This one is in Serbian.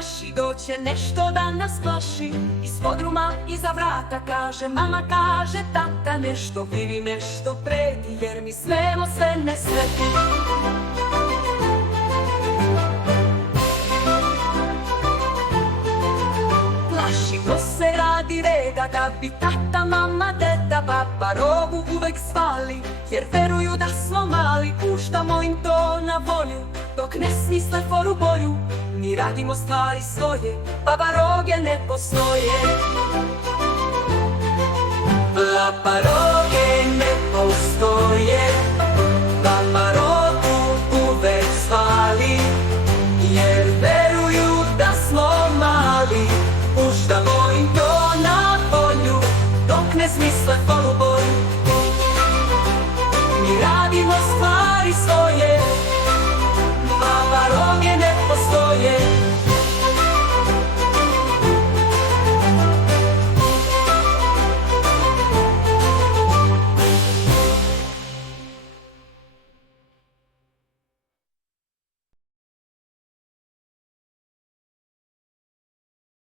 plaši, doće nešto da nas plaši. Iz podruma, iza vrata kaže mama, kaže tata, nešto vidi, nešto preti, jer mi smemo sve nesretni. Plašimo se radi reda, da bi tata, mama, deda, baba robu uvek spali, jer veruju da smo mali. Puštamo im to na volju, dok ne smisle foru boju. Mi radimo stvari svoje, baba roge ne postoje. Baba roge ne postoje, baba rogu uvek svali, jer veruju da smo mali. Puštamo im to na volju, dok ne smisle foru boju. Mi radimo stvari